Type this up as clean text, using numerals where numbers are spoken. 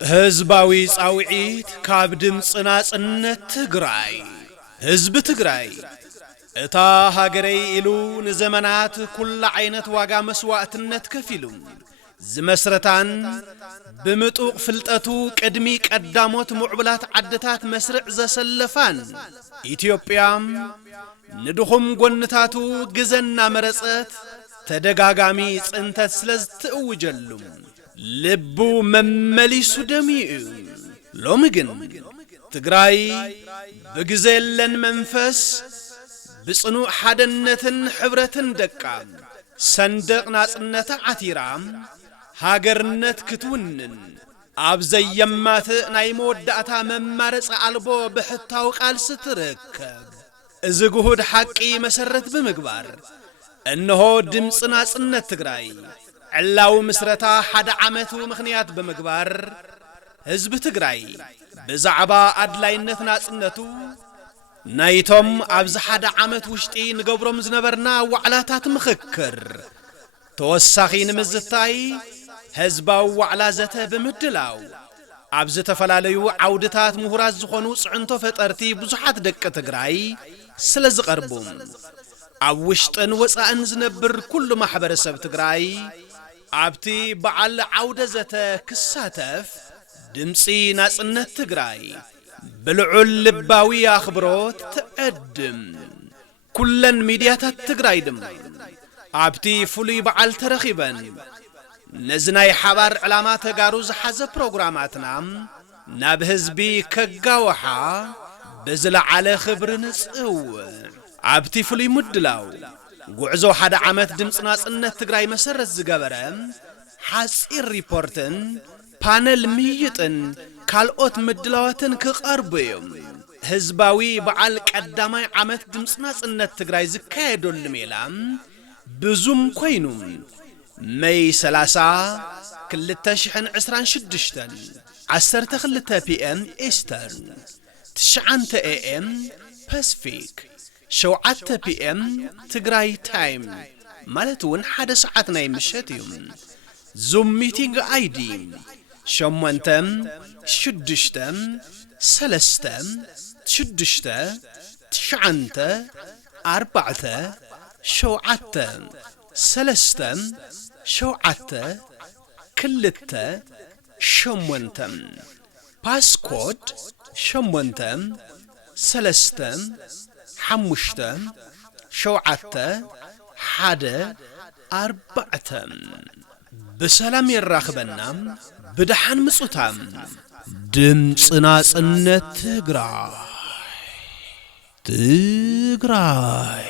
ህዝባዊ ጻውዒት ካብ ድምጽና ጽነት ትግራይ ህዝብ ትግራይ እታ ሃገረይ ኢሉ ንዘመናት ኩሉ ዓይነት ዋጋ መስዋዕትነት ከፊሉ ዝመስረታን ብምጡቕ ፍልጠቱ ቅድሚ ቀዳሞት ሙዕብላት ዓድታት መስርዕ ዘሰለፋን ኢትዮጵያም ንድኹም ጎንታቱ ግዘና መረጸት ተደጋጋሚ ጽንተት ስለዝትእውጀሉ ልቡ መመሊሱ ደሚኡ ሎሚ ግን ትግራይ በግዘለን መንፈስ ብጽኑዕ ሓደነትን ሕብረትን ደቃ ሰንደቕ ናጽነት ዓቲራም ሃገርነት ክትውንን ኣብ ዘየማት ናይ መወዳእታ መማረጽ ኣልቦ ብሕታው ቃል ስትረከብ እዚ ግሁድ ሓቂ መሰረት ብምግባር እነሆ ድምጽ ናጽነት ትግራይ ዕላው ምስረታ ሓደ ዓመቱ ምኽንያት ብምግባር ህዝቢ ትግራይ ብዛዕባ ኣድላይነት ናጽነቱ ናይቶም ኣብዚ ሓደ ዓመት ውሽጢ ንገብሮም ዝነበርና ዋዕላታት ምኽክር ተወሳኺ ንምዝታይ ህዝባዊ ዋዕላ ዘተ ብምድላው ኣብ ዝተፈላለዩ ዓውድታት ምሁራት ዝኾኑ ጽዕንቶ ፈጠርቲ ብዙሓት ደቂ ትግራይ ስለ ዝቐርቡ ኣብ ውሽጥን ወፃእን ዝነብር ኩሉ ማሕበረሰብ ትግራይ ኣብቲ በዓል ዓውደ ዘተ ክሳተፍ ድምፂ ናጽነት ትግራይ ብልዑል ልባዊ ኣኽብሮት ትዕድም ኩለን ሚድያታት ትግራይ ድማ ኣብቲ ፍሉይ በዓል ተረኺበን ነዚ ናይ ሓባር ዕላማ ተጋሩ ዝሓዘ ፕሮግራማትና ናብ ህዝቢ ከጋወሓ ብዝለዓለ ኽብሪ ንጽውዕ ኣብቲ ፍሉይ ምድላው ጉዕዞ ሓደ ዓመት ድምጽ ናጽነት ትግራይ መሰረት ዝገበረ ሓጺር ሪፖርትን ፓነል ምይጥን ካልኦት ምድላዋትን ክቐርቡ እዮም ህዝባዊ በዓል ቀዳማይ ዓመት ድምጽ ናጽነት ትግራይ ዝካየደሉ ሜላ ብዙም ኮይኑ ሜይ 30 2026 12 PM ኢስተርን 9 AM ፓሲፊክ 7 PM ትግራይ ታይም ማለትውን ሓደ ሰዓት ናይ ምሸት እዩ ዙም ሚቲንግ አይዲ 8 6 3 6 9 4 7 3 7 2 8 ፓስኮድ 8 3 5 7 1 4 بسلام يراخبنا بدحان مصوتام ድምጽ ናጽነት ትግራይ